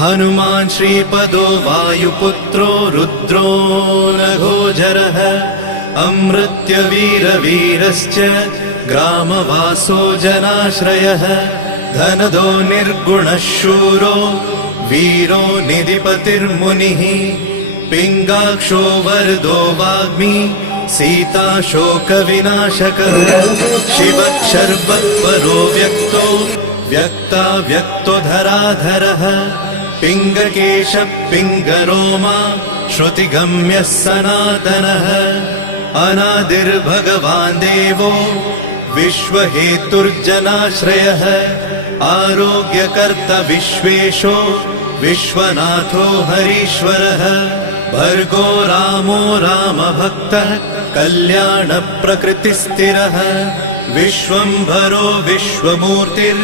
हनुमान् श्रीपदो वायुपुत्रो रुद्रो नघोजरः अमृत्यवीरवीरश्च ग्रामवासो जनाश्रयः धनदो निर्गुणः शूरो वीरो निधिपतिर्मुनिः पिङ्गाक्षो वरदो वाग्मी सीता शोकविनाशकः शिवः शर्वत्परो व्यक्तो व्यक्तो धराधरः पिङ्गकेशः पिङ्गरोमा श्रुतिगम्यः सनातनः अनादिर्भगवान् देवो विश्वहेतुर्जनाश्रयः आरोग्यकर्ता विश्वेशो विश्वनाथो हरीश्वरः भर्गो रामो रामभक्तः कल्याणप्रकृतिस्थिरः विश्वम्भरो विश्वमूर्तिर्